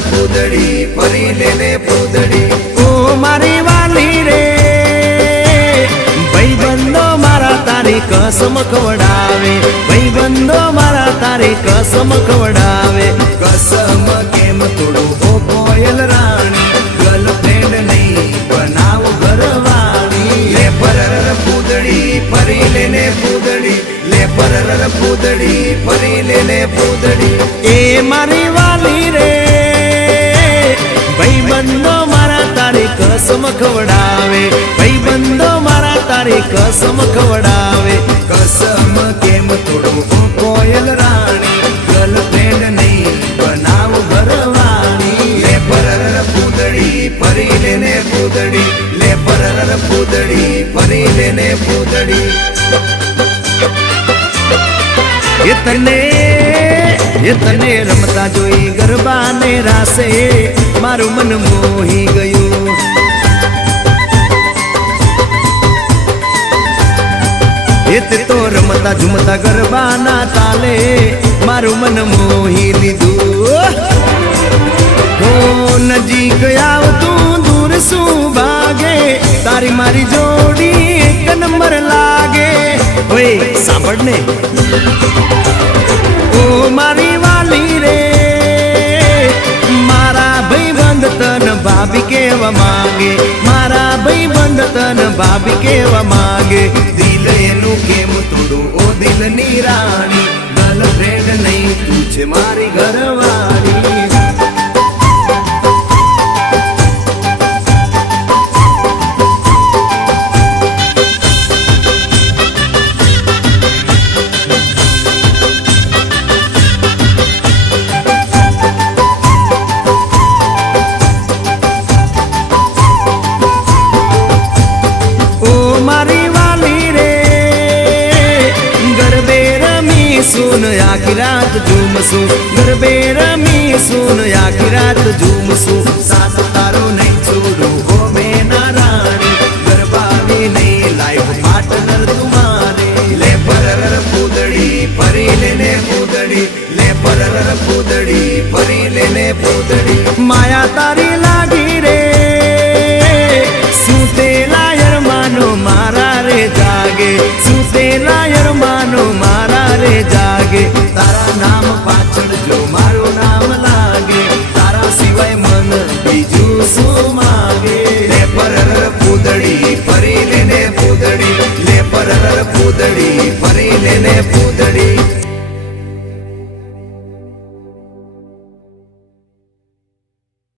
પૂદડી ફરી લેને પૂદડી ઓ મારી વાલી રે ભાઈબંધો મારા તારી કસમ ખવડાવે ભાઈબંધો મારા તારી કસમ ખવડાવે કસમ કેમ તોડું ઓ કોયલ રાણી ગર્લફ્રેન્ડ નહીં બનાવ ઘરવાળી લે પરર પૂદડી ફરી લેને પૂદડી લે પરર પૂદડી ફરી લેને પૂદડી એ મારી વાલી રે ભાઈબંધો મારા તારી કસમ ખવડાવે ભાઈબંધો મારા તારી કસમ ખવડાવે કસમ કેમ તોડું ઓ કોયલ રાણી ગર્લફ્રેન્ડ નહીં બનાવ ઘરવાળી લે પરર પૂદડી ફરી લેને પૂદડી લે પરર પૂદડી ફરી લેને પૂદડી એ તને રમતા જોઈ ગરબાને રાસે મારું મન મોહી ગયું તે તો રમતા ઝુમતા ગરબાના તાલે મારું મન મોહી લીધું હો નજીક આવતું દૂર શું ભાગે તારી મારી જોડી એક નંબર લાગે ઓય સાંભળ ને ઓ મારી વાલી રે મારા ભાઈબંધ તન ભાભી કેવા માંગે મારા ભાઈબંધ તન ભાભી કેવા માંગે દિલ એનું કેમ તોડું ઓ દિલની રાણી ગર્લફ્રેન્ડ નહીં તું છે મારી ઘરવાળી सुन आखी रात झूमसू गरबे रमी सुन आखी रात झूमसू साथ तारो नहीं छोड़ू हो मेना रानी गरबानी नहीं लाइफ पार्टनर तुम्हारे ले परर पूदड़ी फरी लेने पूदड़ी ले परर पूदड़ी फरी लेने पूदड़ी माया तारी लागी रे सूते लायर मानो मारा रे जागे सूते लायर मानो मारा रे जागे तारा नाम पाछળ જો મારું નામ લાગે તારા સિવાય મન બીજું શું માગે લે પરર પૂદડી ફરી લેને પૂદડી લે પરર પૂદડી ફરી લેને પૂદડી